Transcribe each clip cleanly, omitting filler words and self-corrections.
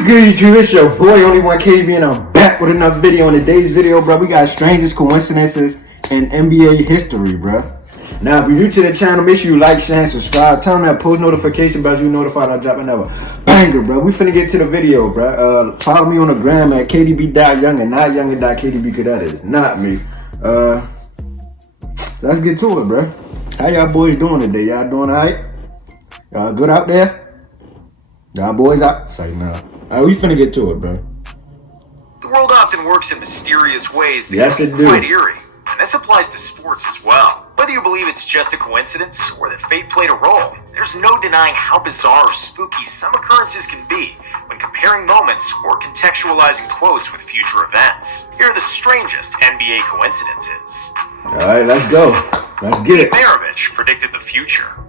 What's good, YouTube? It's your boy, Only One KB, and I'm back with another video. In today's video, bro, we got strangest coincidences in NBA history, bro. Now, if you're new to the channel, make sure you like, share, and subscribe. Turn on that post notification bell so you're notified I drop another banger, bro. We finna get to the video, bro. Follow me on the gram at kdb.young and not younger.kdb, because that is not me. Let's get to it, bro. How y'all boys doing today? Y'all doing all right? Y'all good out there? Y'all boys out? Say no. Alright, we finna get to it, bro. The world often works in mysterious ways that Yes, can it be do. quite eerie, and this applies to sports as well. Whether you believe it's just a coincidence or that fate played a role, there's no denying how bizarre or spooky some occurrences can be when comparing moments or contextualizing quotes with future events. Here are the strangest NBA coincidences. Alright, let's go. Let's get it. Maravich predicted the future.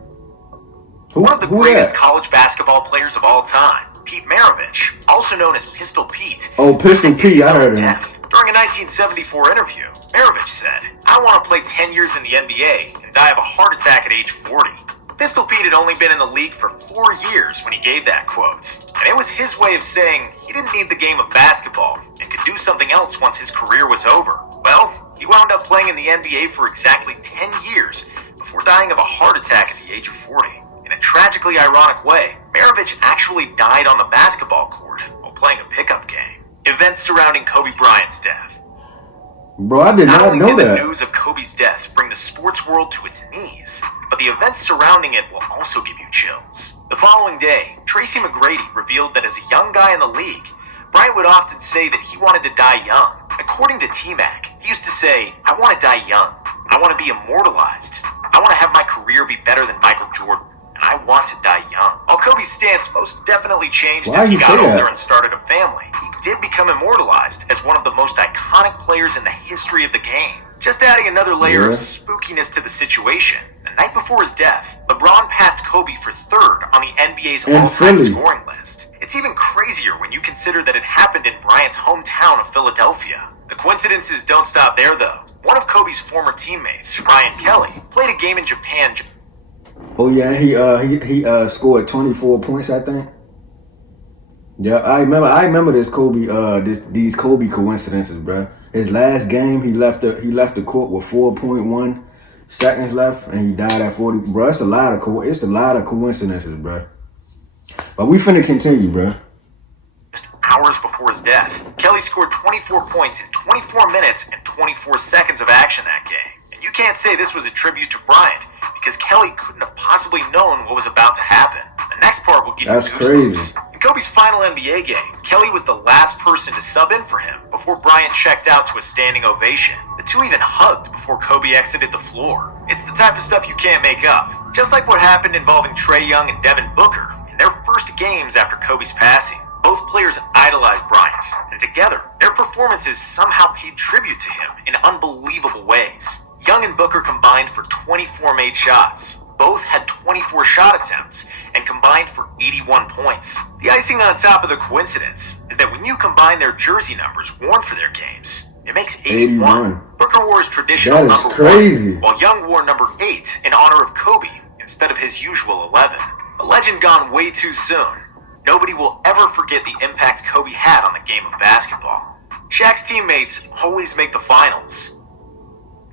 Who, One of the who greatest that? college basketball players of all time, Pete Maravich, also known as Pistol Pete. Oh, Pistol Pete, I heard him. During a 1974 interview, Maravich said, "I want to play 10 years in the NBA and die of a heart attack at age 40. Pistol Pete had only been in the league for 4 years when he gave that quote, and it was his way of saying he didn't need the game of basketball and could do something else once his career was over. Well, he wound up playing in the NBA for exactly 10 years before dying of a heart attack at the age of 40. In a tragically ironic way, Maravich actually died on the basketball court while playing a pickup game. Events surrounding Kobe Bryant's death. Bro, I did not only know did that. the news of Kobe's death bring the sports world to its knees, but the events surrounding it will also give you chills. The following day, Tracy McGrady revealed that as a young guy in the league, Bryant would often say that he wanted to die young. According to T-Mac, he used to say, "I want to die young. I want to be immortalized. I want to have my career be better than Michael Jordan. I want to die young." While Kobe's stance most definitely changed Why as he you got say that? older and started a family, he did become immortalized as one of the most iconic players in the history of the game. Just adding another layer of spookiness to the situation, the night before his death, LeBron passed Kobe for third on the NBA's In all-time Philly. scoring list. It's even crazier when you consider that it happened in Bryant's hometown of Philadelphia. The coincidences don't stop there, though. One of Kobe's former teammates, Ryan Kelly, played a game in Japan. Oh yeah, he scored 24 points, I think. Yeah, I remember this Kobe these Kobe coincidences, bro. His last game, he left the court with 4.1 seconds left, and he died at 40. Bro, it's a lot of coincidences, bro. But we finna continue, bro. Just hours before his death, Kelly scored 24 points in 24 minutes and 24 seconds of action that game. And you can't say this was a tribute to Bryant, because Kelly couldn't have possibly known what was about to happen. The next part will give you That's goosebumps. crazy. In Kobe's final NBA game, Kelly was the last person to sub in for him before Bryant checked out to a standing ovation. The two even hugged before Kobe exited the floor. It's the type of stuff you can't make up. Just like what happened involving Trae Young and Devin Booker in their first games after Kobe's passing. Both players idolized Bryant, and together, their performances somehow paid tribute to him in unbelievable ways. Young and Booker combined for 24 made shots. Both had 24 shot attempts and combined for 81 points. The icing on top of the coincidence is that when you combine their jersey numbers worn for their games, it makes 81. Booker wore his traditional That is number crazy. 1, while Young wore number 8 in honor of Kobe instead of his usual 11. A legend gone way too soon. Nobody will ever forget the impact Kobe had on the game of basketball. Shaq's teammates always make the finals.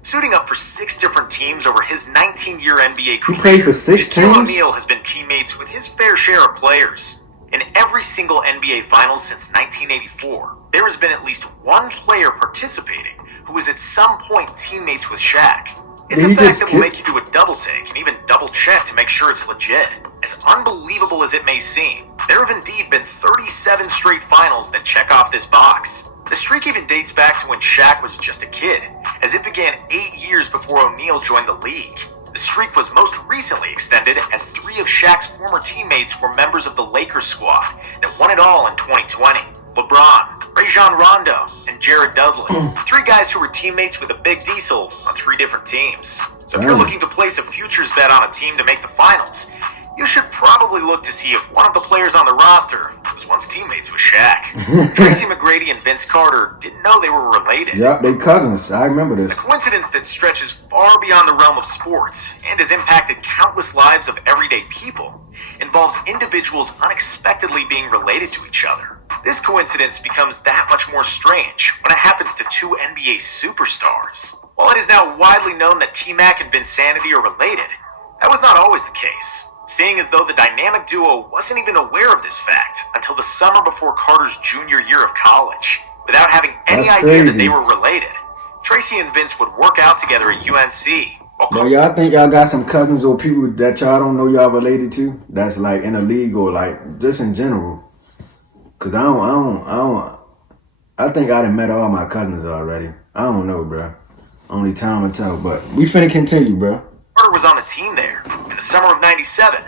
Suiting up for 6 different teams over his 19-year NBA career, He played for 6 Shaquille teams? O'Neal has been teammates with his fair share of players. In every single NBA Finals since 1984, there has been at least one player participating who was at some point teammates with Shaq. It's a fact that will make you do a double take and even double check to make sure it's legit. As unbelievable as it may seem, there have indeed been 37 straight finals that check off this box. The streak even dates back to when Shaq was just a kid, as it began 8 years before O'Neal joined the league. The streak was most recently extended as 3 of Shaq's former teammates were members of the Lakers squad that won it all in 2020. LeBron, Rajon Rondo, and Jared Dudley. 3 guys who were teammates with a Big Diesel on 3 different teams. So if you're looking to place a futures bet on a team to make the finals, you should probably look to see if one of the players on the roster was once teammates with Shaq. Tracy McGrady and Vince Carter didn't know they were related. Yep, they cousins. I remember this. A coincidence that stretches far beyond the realm of sports and has impacted countless lives of everyday people involves individuals unexpectedly being related to each other. This coincidence becomes that much more strange when it happens to two NBA superstars. While it is now widely known that T-Mac and Vinsanity are related, that was not always the case, seeing as though the dynamic duo wasn't even aware of this fact until the summer before Carter's junior year of college. Without having any idea that they were related, Tracy and Vince would work out together at UNC. Bro, y'all think y'all got some cousins or people that y'all don't know y'all related to? That's like in a league or like just in general. Cause I think I done met all my cousins already. I don't know, bro. Only time will tell, but we finna continue, bro. Carter was on the team there. In the summer of '97,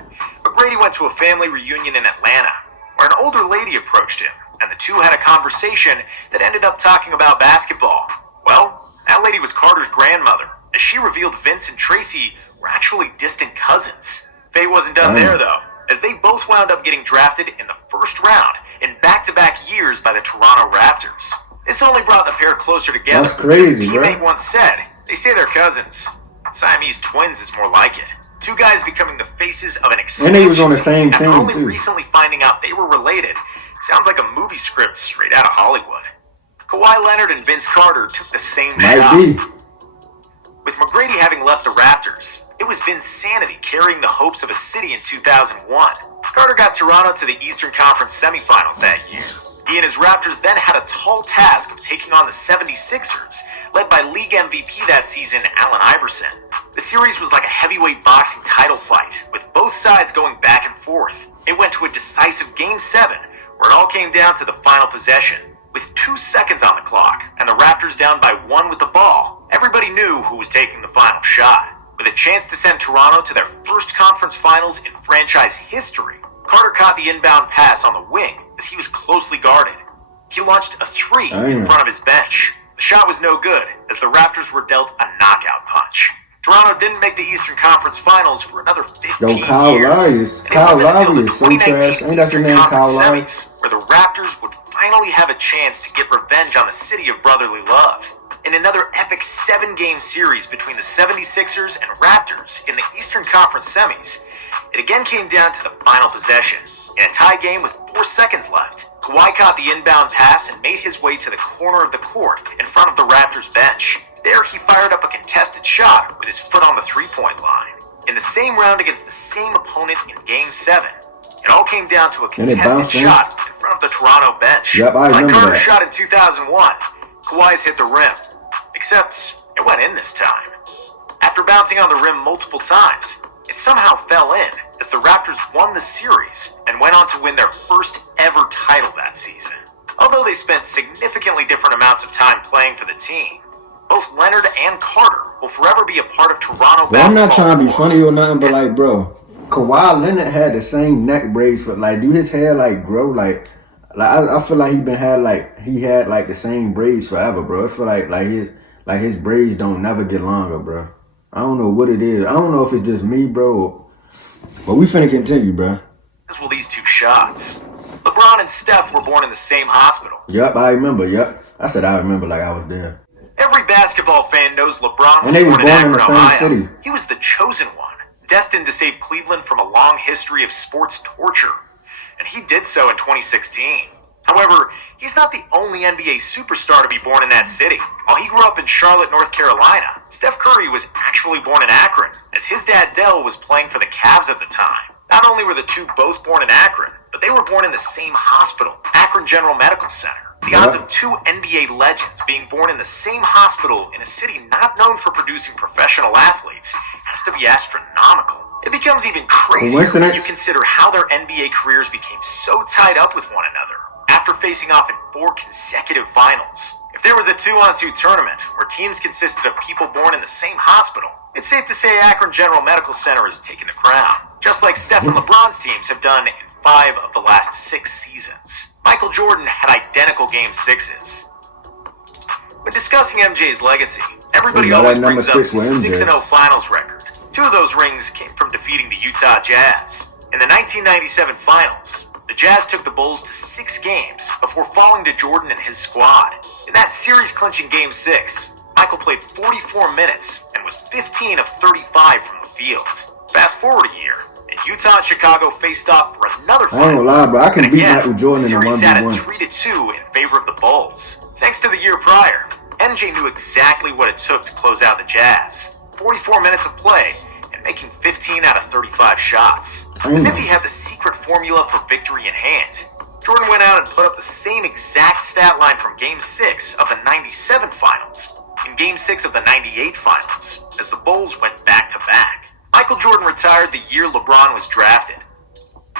McGrady went to a family reunion in Atlanta, where an older lady approached him, and the two had a conversation that ended up talking about basketball. Well, that lady was Carter's grandmother, as she revealed Vince and Tracy were actually distant cousins. Fate wasn't done there, though, as they both wound up getting drafted in the first round in back-to-back years by the Toronto Raptors. This only brought the pair closer together. That's crazy, as a teammate once said, they say they're cousins. Siamese twins is more like it. Two guys becoming the faces of an expansion. And they was on the same team, only too. Recently finding out they were related sounds like a movie script straight out of Hollywood. Kawhi Leonard and Vince Carter took the same shot. With McGrady having left the Raptors, it was Vinsanity carrying the hopes of a city in 2001. Carter got Toronto to the Eastern Conference semifinals that year. He and his Raptors then had a tall task of taking on the 76ers, led by league MVP that season, Allen Iverson. The series was like a heavyweight boxing title fight, with both sides going back and forth. It went to a decisive Game 7, where it all came down to the final possession. With 2 seconds on the clock, and the Raptors down by 1 with the ball, everybody knew who was taking the final shot. With a chance to send Toronto to their first conference finals in franchise history, Carter caught the inbound pass on the wing as he was closely guarded. He launched a 3 in front of his bench. The shot was no good, as the Raptors were dealt a knockout punch. Toronto didn't make the Eastern Conference Finals for another 15 years. Kyle Lowry is so trash. Ain't that your name, Kyle Lowry? Where the Raptors would finally have a chance to get revenge on the city of brotherly love. In another epic 7-game series between the 76ers and Raptors in the Eastern Conference semis, it again came down to the final possession. In a tie game with 4 seconds left, Kawhi caught the inbound pass and made his way to the corner of the court in front of the Raptors bench. There he fired up a contested shot with his foot on the three-point line. In the same round against the same opponent in Game 7, it all came down to a contested shot in front of the Toronto bench. Yep, I remember Carter's that. shot in 2001, Kawhi's hit the rim. Except, it went in this time. After bouncing on the rim multiple times, it somehow fell in as the Raptors won the series and went on to win their first ever title that season. Although they spent significantly different amounts of time playing for the team, both Leonard and Carter will forever be a part of Toronto basketball. I'm not trying to be funny or nothing, but like, bro, Kawhi Leonard had the same neck braids for like, do his hair like grow like I feel like he had like the same braids forever, bro. I feel like his braids don't never get longer, bro. I don't know what it is. I don't know if it's just me, bro. But we finna continue, bro. As will these two shots. LeBron and Steph were born in the same hospital. Yup, I remember. Yup, I said I remember like I was there. Every basketball fan knows LeBron was and they born in Akron, the same Ohio. city. He was the chosen one, destined to save Cleveland from a long history of sports torture. And he did so in 2016. However, he's not the only NBA superstar to be born in that city. While he grew up in Charlotte, North Carolina, Steph Curry was actually born in Akron, as his dad Dell was playing for the Cavs at the time. Not only were the two both born in Akron, but they were born in the same hospital, Akron General Medical Center. The odds of two NBA legends being born in the same hospital in a city not known for producing professional athletes has to be astronomical. It becomes even crazier when you consider how their NBA careers became so tied up with one another after facing off in 4 consecutive finals. If there was a 2-on-2 tournament where teams consisted of people born in the same hospital, it's safe to say Akron General Medical Center has taken the crown, just like Steph and LeBron's teams have done in 5 of the last 6 seasons. Michael Jordan had identical Game 6s. When discussing MJ's legacy, everybody always brings up his 6-0 finals record. 2 of those rings came from defeating the Utah Jazz. In the 1997 finals, the Jazz took the Bulls to 6 games before falling to Jordan and his squad. In that series-clinching Game 6, Michael played 44 minutes and was 15 of 35 from the field. Fast forward a year, and Utah and Chicago faced off for another I ain't gonna lie, bro. I can and beat again, Michael Jordan in a the series sat at 1v1. 3-2 in favor of the Bulls. Thanks to the year prior, MJ knew exactly what it took to close out the Jazz. 44 minutes of play and making 15 out of 35 shots. As if he had the secret formula for victory in hand. Jordan went out and put up the same exact stat line from Game 6 of the 97 finals in Game 6 of the 98 finals, as the Bulls went back-to-back. Michael Jordan retired the year LeBron was drafted.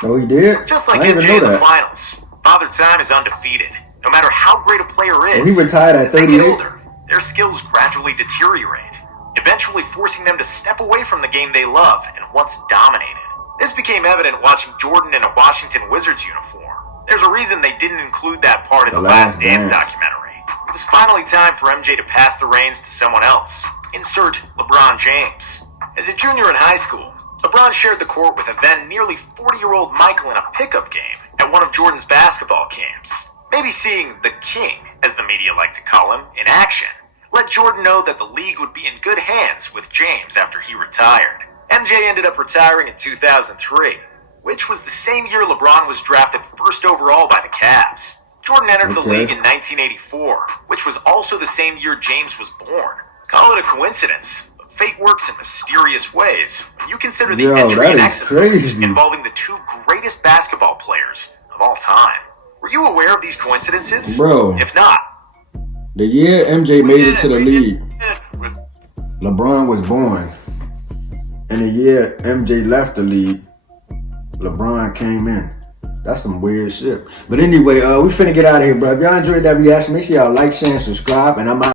Oh, he did? Just like I didn't MJ even know in the that. finals, Father Time is undefeated. No matter how great a player is, Oh, he retired at as they get 38? older, their skills gradually deteriorate, eventually forcing them to step away from the game they love and once dominated. This became evident watching Jordan in a Washington Wizards uniform. There's a reason they didn't include that part in the Last Dance documentary. It was finally time for MJ to pass the reins to someone else. Insert LeBron James. As a junior in high school, LeBron shared the court with a then nearly 40-year-old Michael in a pickup game at one of Jordan's basketball camps. Maybe seeing the King, as the media like to call him, in action, let Jordan know that the league would be in good hands with James after he retired. MJ ended up retiring in 2003, which was the same year LeBron was drafted first overall by the Cavs. Jordan entered the league in 1984, which was also the same year James was born. Call it a coincidence, but fate works in mysterious ways when you consider the entry and exit points involving the two greatest basketball players of all time. Were you aware of these coincidences? Bro. If not, the year MJ made it to the league, LeBron was born. And the year MJ left the league, LeBron came in. That's some weird shit. But anyway, we finna get out of here, bro. If y'all enjoyed that reaction, make sure y'all like, share, and subscribe. And I'm out.